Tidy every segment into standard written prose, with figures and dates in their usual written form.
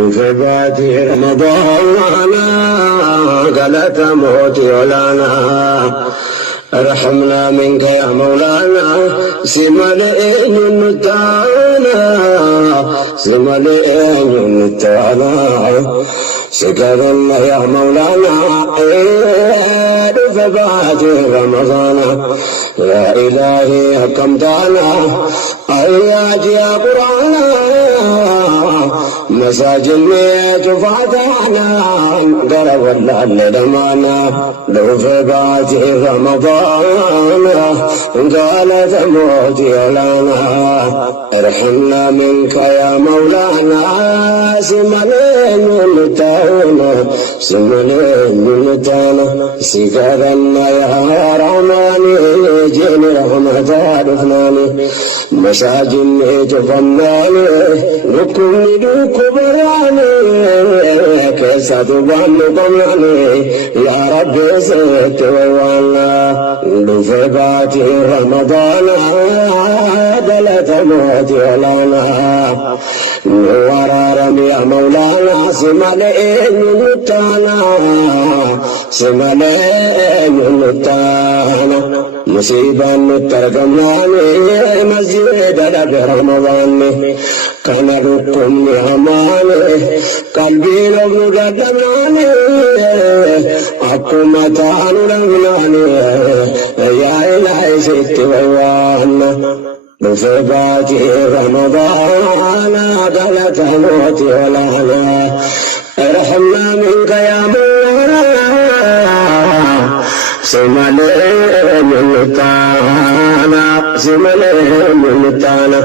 فبات رمضان قالت موتي ولانا ارحمنا منك يا مولانا سمالين النتانا سمالين النتانا سكرنا يا مولانا فبات رمضان يا إلهي حكمتنا أياج يا قرآن مساجدنا تفاتحنا قرب الله دمانا لو فبات رمضان قالت موتي لنا ارحمنا منك يا مولانا سملين نتانا سملين نتانا سكرنا يا رحماني جين رحمة عرفناني مساجدنا تفناني نكون كبراني كيسا تبان قمعني يا رب زدت ووانا بفبات رمضان دلت موتي لنا ورارم يا مولانا سمالين نتانا سمالين نتانا مصيبة نترقمناني مسجد لك رمضان كان ركن أماني قلبي لو قدمناني حكومتان لغناني يا إلهي ست ويوانا بفبات رمضان قالت موتي ولانا ارحمنا منك يا مولانا سمالين نتانا سمالين نتانا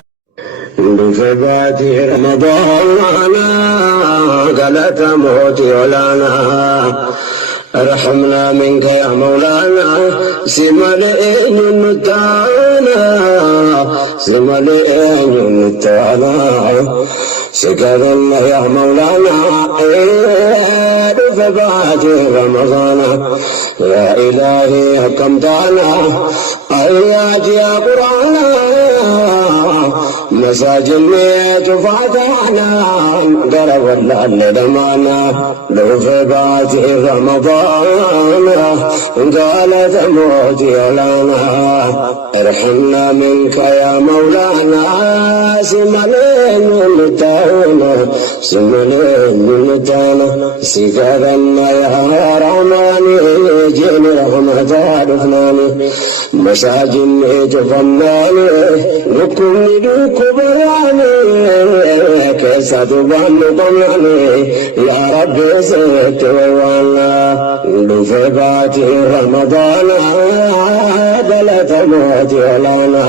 بفبات رمضان قالت موتي ولانا ارحمنا منك يا مولانا سمالين نتانا سمالين نتانا سكرنا يا مولانا بفبات رمضان يا إلهي حكمتنا أياج يا قرآن مساجدنا تفاتحنا قرب الله دمانا لو فبات رمضان قالت موتي لنا ارحمنا منك يا مولانا سمالين نتانا سمالين نتانا سكرنا يا رحماني جين رحمة عرفناني مساجدنا تفناني نكون كبراني كيسا تبان قمعني يا رب زدت ووانا بفبات رمضان دلت موتي لنا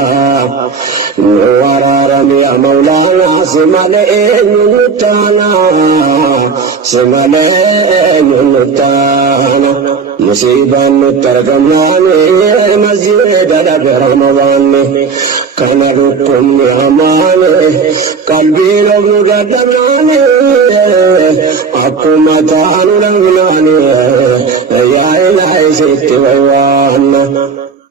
ورارم يا مولانا سمالين نتانا سمالين نتانا مصيبة نترقمناني مسجد لك رمضان كان ركن أماني قلبي لو قدمناني حكومتان لغناني يا إلهي ست ويوانا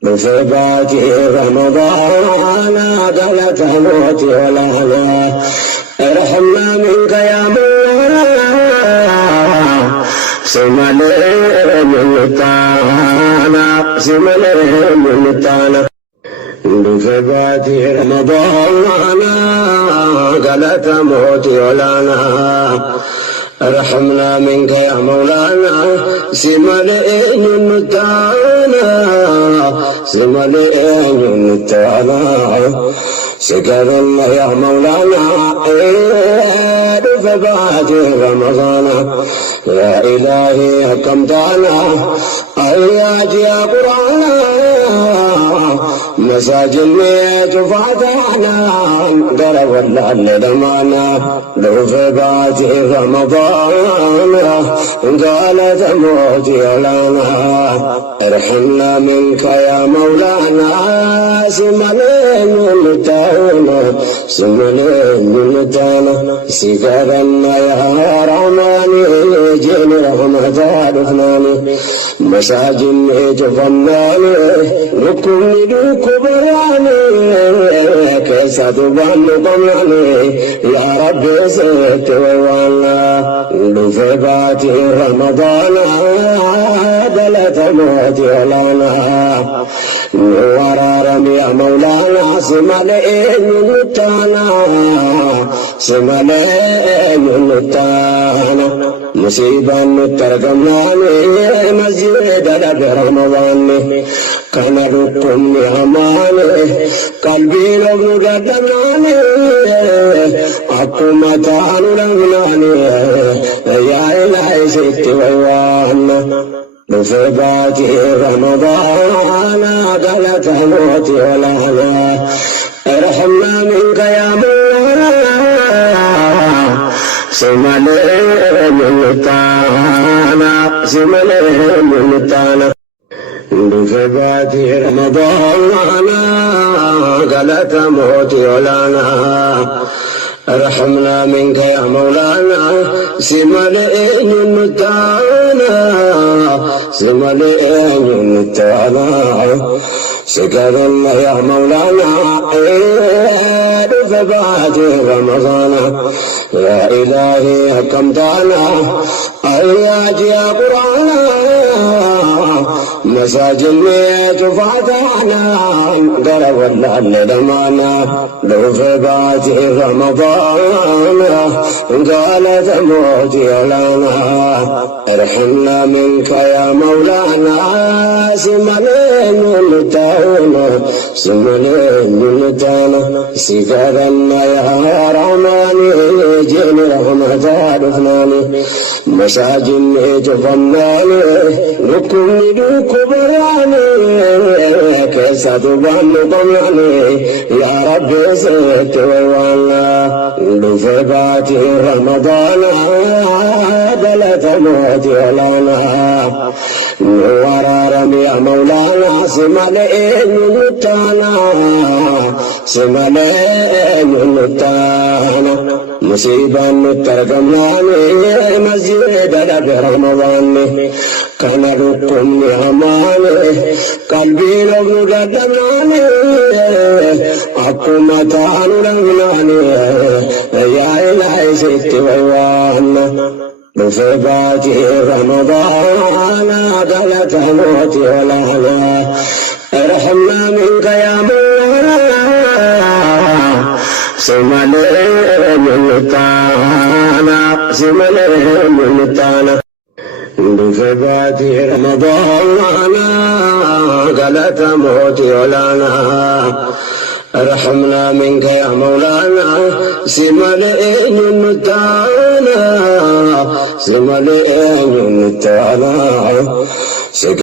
بفبات رمضان قالت موتي ولانا ارحمنا منك يا مولانا سمالين نتانا سمالين نتانا بفبات رمضان قالت موتي لنا ارحمنا منك يا مولانا سمالين نتانا سمالين نتانا سكرنا يا مولانا بفبات رمضان يا إلهي حكمتنا أياج يا قرآن مساجدنا تفاتحنا قرب الله دمانا لو فبات رمضان قالت موتي لنا ارحمنا منك يا مولانا سمالين نتانا سمالين نتانا سكرنا يا رحماني جين رحمة عرفناني مساجدنا تفناني نكون كبراني براني كيسة بان طمعني يا رب زدت ويوانا لفبات رمضان دلت موتي ولانا ورارم يا مولانا سمالين نتانا سمالين نتانا مصيبة نترجماني مسجد لب رمضان كان لكم نعماني قلبي لو قدماني أقوم تعال لغناني يا إلهي ست ويوانا بفبات رمضان قلت موتي ولانا ارحمنا منك يا مولانا سمالين نتانا سمالين نتانا بفبات رمضان قلت موتي ولانا ارحمنا منك يا مولانا سمالين نتانا سمالين نتانا سكرنا يا مولانا بفبات رمضان يا إلهي حكمتنا أياج يا قرآن مساجد تفاتحنا قرب اللعن دمانا بفبات رمضان قال تموت لنا ارحمنا منك يا مولانا سمالين نتانا سمالين نتانا سكرنا يا رحماني جن رحمة عرفناني مساجد تفناني نكم ندوك براني كيسة بان طمعني يا رب زدت ويوانا بفبات رمضان دلت موتي ولانا ورارم يا مولانا سمالين نتانا سمالين نتانا مصيبة نترجماني مسجد لب رمضان كان لكم نعماني قلبي لو قدماني أقوم تعال لغناني يا إلهي ست ويوانا بفبات رمضان قلت موتي ولانا ارحمنا منك يا مولانا سمالين نتانا سمالين نتانا بفبات رمضان قلت موتي ولانا ارحمنا منك يا مولانا سمالين نتانا سمالين نتانا